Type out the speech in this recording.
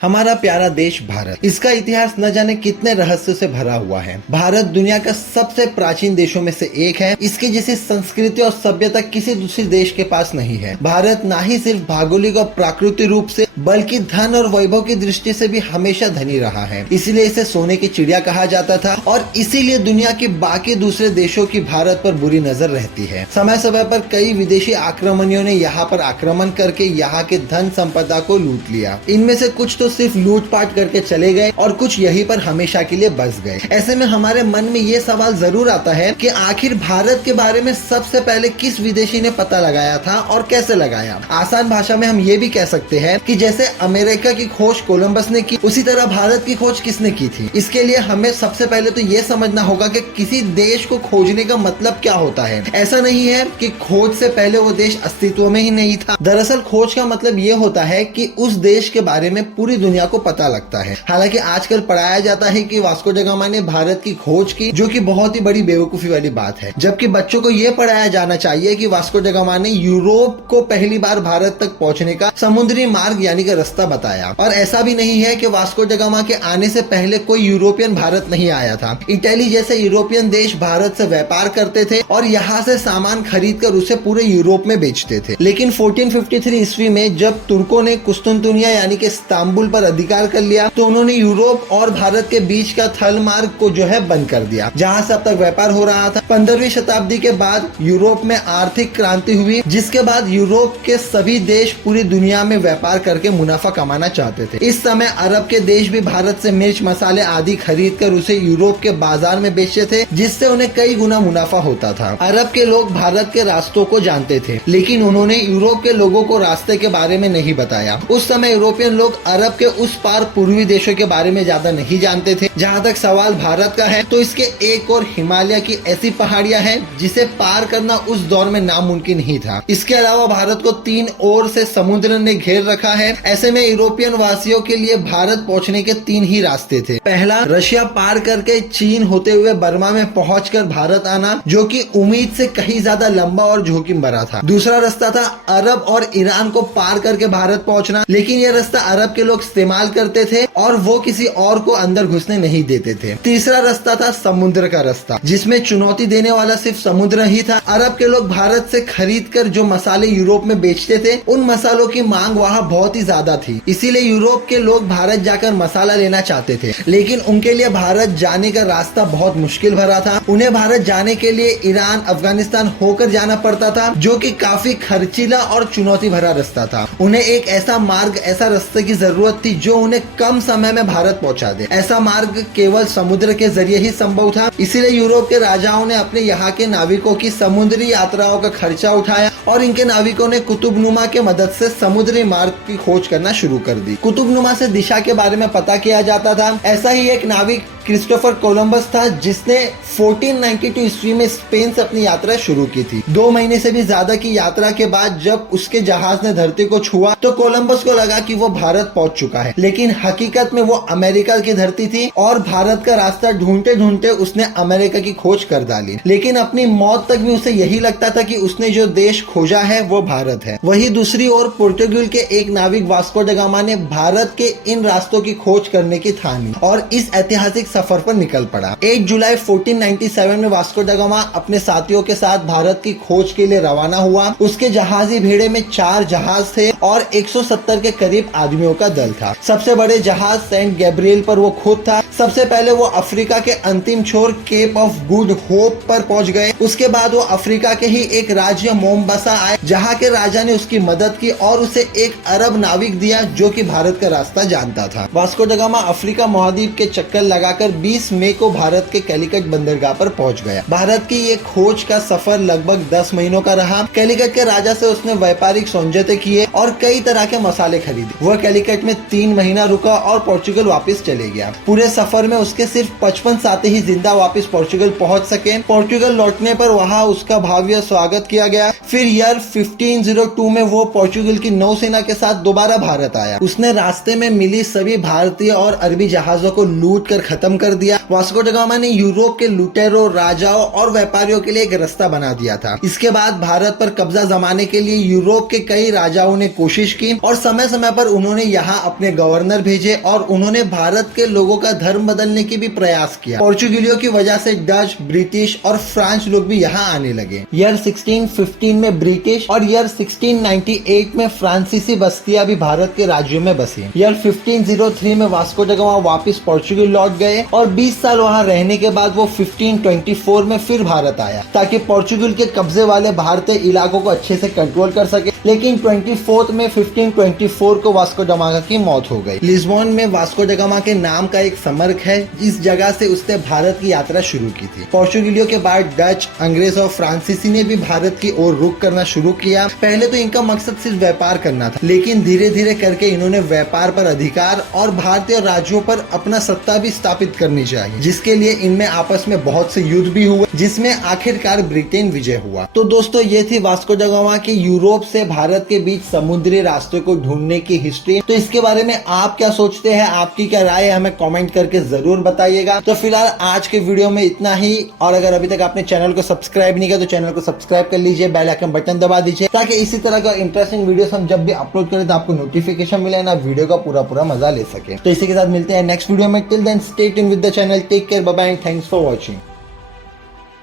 हमारा प्यारा देश भारत, इसका इतिहास न जाने कितने रहस्यों से भरा हुआ है। भारत दुनिया का सबसे प्राचीन देशों में से एक है। इसकी जैसी संस्कृति और सभ्यता किसी दूसरे देश के पास नहीं है। भारत ना ही सिर्फ भौगोलिक और प्राकृतिक रूप से बल्कि धन और वैभव की दृष्टि से भी हमेशा धनी रहा है। इसलिए इसे सोने की चिड़िया कहा जाता था और इसीलिए दुनिया के बाकी दूसरे देशों की भारत पर बुरी नजर रहती है। समय समय पर कई विदेशी आक्रमणियों ने यहाँ पर आक्रमण करके यहाँ के धन संपदा को लूट लिया। इनमें से कुछ तो सिर्फ लूटपाट करके चले गए और कुछ यहीं पर हमेशा के लिए बस गए। ऐसे में हमारे मन में ये सवाल जरूर आता है कि आखिर भारत के बारे में सबसे पहले किस विदेशी ने पता लगाया था और कैसे लगाया। आसान भाषा में हम ये भी कह सकते हैं कि जैसे अमेरिका की खोज कोलंबस ने की, उसी तरह भारत की खोज किसने की थी। इसके लिए हमें सबसे पहले तो ये समझना होगा कि किसी देश को खोजने का मतलब क्या होता है। ऐसा नहीं है कि खोज से पहले वो देश अस्तित्व में ही नहीं था। दरअसल खोज का मतलब ये होता है कि उस देश के बारे में पूरी दुनिया को पता लगता है। हालांकि आजकल पढ़ाया जाता है कि वास्को ड गामा ने भारत की खोज की, जो कि बहुत ही बड़ी बेवकूफी वाली बात है। जबकि बच्चों को यह पढ़ाया जाना चाहिए कि वास्को ड गामा ने यूरोप को पहली बार भारत तक पहुंचने का समुद्री मार्ग यानी कि रास्ता बताया। और ऐसा भी नहीं है कि वास्को ड गामा के आने से पहले कोई यूरोपियन भारत नहीं आया था। इटली जैसे यूरोपियन देश भारत से व्यापार करते थे और यहाँ से सामान खरीद कर उसे पूरे यूरोप में बेचते थे। लेकिन 1453 ईस्वी में जब तुर्कों ने कुस्तुनतुनिया यानी कि इस्तांबुल पर अधिकार कर लिया तो उन्होंने यूरोप और भारत के बीच का थल मार्ग को जो है बंद कर दिया, जहां से अब तक व्यापार हो रहा था। 15वीं शताब्दी के बाद यूरोप में आर्थिक क्रांति हुई, जिसके बाद यूरोप के सभी देश पूरी दुनिया में व्यापार करके मुनाफा कमाना चाहते थे। इस समय अरब के देश भी भारत से मिर्च मसाले आदि खरीद कर उसे यूरोप के बाजार में बेचते थे, जिससे उन्हें कई गुना मुनाफा होता था। अरब के लोग भारत के रास्तों को जानते थे, लेकिन उन्होंने यूरोप के लोगों को रास्ते के बारे में नहीं बताया। उस समय यूरोपियन लोग अरब के उस पार पूर्वी देशों के बारे में ज्यादा नहीं जानते थे। जहाँ तक सवाल भारत का है तो इसके एक और हिमालय की ऐसी पहाड़ियां हैं जिसे पार करना उस दौर में नामुमकिन ही था। इसके अलावा भारत को 3 ओर से समुद्र ने घेर रखा है। ऐसे में यूरोपियन वासियों के लिए भारत पहुंचने के 3 ही रास्ते थे। पहला, रशिया पार करके चीन होते हुए बर्मा में पहुंचकर भारत आना, जो कि उम्मीद से कहीं ज्यादा लंबा और जोखिम भरा था। दूसरा रास्ता था अरब और ईरान को पार करके भारत पहुंचना, लेकिन यह रास्ता अरब के लोग इस्तेमाल करते थे और वो किसी और को अंदर घुसने नहीं देते थे। तीसरा रास्ता था समुद्र का रास्ता, जिसमें चुनौती देने वाला सिर्फ समुद्र ही था। अरब के लोग भारत से खरीद कर जो मसाले यूरोप में बेचते थे, उन मसालों की मांग वहाँ बहुत ही ज्यादा थी। इसीलिए यूरोप के लोग भारत जाकर मसाला लेना चाहते थे, लेकिन उनके लिए भारत जाने का रास्ता बहुत मुश्किल भरा था। उन्हें भारत जाने के लिए ईरान, अफगानिस्तान होकर जाना पड़ता था, जो कि काफी खर्चीला और चुनौती भरा रास्ता था। उन्हें एक ऐसा मार्ग, ऐसा रास्ते की जरूरत थी जो उन्हें कम समय में भारत पहुंचा दे। ऐसा मार्ग केवल समुद्र के जरिए ही संभव था। इसीलिए यूरोप के राजाओं ने अपने यहाँ के नाविकों की समुद्री यात्राओं का खर्चा उठाया और इनके नाविकों ने कुतुबनुमा के मदद से समुद्री मार्ग की खोज करना शुरू कर दी। कुतुबनुमा से दिशा के बारे में पता किया जाता था। ऐसा ही एक नाविक क्रिस्टोफर कोलंबस था, जिसने 1492 ईस्वी में स्पेन से अपनी यात्रा शुरू की थी। 2 महीने से भी ज्यादा की यात्रा के बाद जब उसके जहाज ने धरती को छुआ तो कोलंबस को लगा कि वो भारत पहुंच चुका है, लेकिन हकीकत में वो अमेरिका की धरती थी और भारत का रास्ता ढूंढते ढूंढते उसने अमेरिका की खोज कर डाली। लेकिन अपनी मौत तक भी उसे यही लगता था कि उसने जो देश खोजा है वो भारत है। वही दूसरी ओर पोर्टुगल के एक नाविक वास्को ड गामा ने भारत के इन रास्तों की खोज करने की ठानी और इस ऐतिहासिक सफर पर निकल पड़ा। 8 जुलाई 1497 में वास्को ड गामा अपने साथियों के साथ भारत की खोज के लिए रवाना हुआ। उसके जहाजी भेड़े में 4 जहाज थे और 170 के करीब आदमियों का दल था। सबसे बड़े जहाज सेंट गैब्रियल पर वो खुद था। सबसे पहले वो अफ्रीका के अंतिम छोर केप ऑफ गुड होप पर पहुंच गए। उसके बाद वो अफ्रीका के ही एक राज्य मोम्बासा आए, जहाँ के राजा ने उसकी मदद की और उसे एक अरब नाविक दिया जो कि भारत का रास्ता जानता था। वास्को ड गामा अफ्रीका महाद्वीप के चक्कर लगाकर 20 मई को भारत के कैलिकट बंदरगाह पर पहुंच गया। भारत की ये खोज का सफर लगभग 10 महीनों का रहा। कैलिकट के राजा से उसने व्यापारिक समझौते किए और कई तरह के मसाले खरीदे। वह कैलिकट में 3 महीना रुका और पोर्चुगल वापस चले गया। पूरे सफर सफर में उसके सिर्फ 55 साथी ही जिंदा वापस पोर्चुगल पहुंच सके। पोर्चुगल लौटने पर वहां उसका भव्य स्वागत किया गया। फिर ईयर 1502 में वो पोर्चुगल की नौसेना के साथ दोबारा भारत आया। उसने रास्ते में मिली सभी भारतीय और अरबी जहाजों को लूट कर खत्म कर दिया। वास्को ड गामा ने यूरोप के लुटेरों, राजाओं और व्यापारियों के लिए एक रास्ता बना दिया था। इसके बाद भारत पर कब्जा जमाने के लिए यूरोप के कई राजाओं ने कोशिश की और समय समय पर उन्होंने यहाँ अपने गवर्नर भेजे और उन्होंने भारत के लोगों का धर्म बदलने की भी प्रयास किया। पोर्चुगलियों की वजह से डच, ब्रिटिश और फ्रांस लोग भी यहाँ आने लगे। ईयर 1615 में ब्रिटिश और ईयर 1698 में फ्रांसीसी बस्तियां भी भारत के राज्यों में बसी। ईयर 1503 में वास्को ड गामा वापिस पोर्चुगल लौट गए और 20 साल वहाँ रहने के बाद वो 1524 में फिर भारत आया ताकि पोर्चुगल के कब्जे वाले भारतीय इलाकों को अच्छे से कंट्रोल कर सके। लेकिन 24 में 1524 को वास्को ड गामा की मौत हो गई। लिस्बन में वास्को ड गामा के नाम का एक स्मारक है। इस जगह से उसने भारत की यात्रा शुरू की थी। पोर्चुगलियों के बाद डच, अंग्रेज और फ्रांसीसी ने भी भारत की ओर रुख करना शुरू किया। पहले तो इनका मकसद सिर्फ व्यापार करना था, लेकिन धीरे धीरे करके इन्होंने व्यापार पर अधिकार और भारतीय राज्यों पर अपना सत्ता भी स्थापित करनी चाहिए, जिसके लिए इनमें आपस में बहुत से युद्ध भी हुए, जिसमें आखिरकार ब्रिटेन विजय हुआ। तो दोस्तों, ये थी वास्को ड गामा की यूरोप से भारत के बीच समुद्री रास्ते को ढूंढने की हिस्ट्री। तो इसके बारे में आप क्या सोचते हैं, आपकी क्या राय है, हमें कमेंट करके जरूर बताइएगा। तो फिलहाल आज के वीडियो में इतना ही, और अगर अभी तक आपने चैनल को सब्सक्राइब नहीं किया तो चैनल को सब्सक्राइब कर लीजिए, बेल आइकन बटन दबा दीजिए ताकि इसी तरह का इंटरेस्टिंग वीडियोस हम जब भी अपलोड करें तो आपको नोटिफिकेशन मिले ना, वीडियो का पूरा मजा ले सके। तो इसी के साथ मिलते हैं नेक्स्ट वीडियो में। Till then stay tuned with the channel, take care, bye bye and thanks for watching.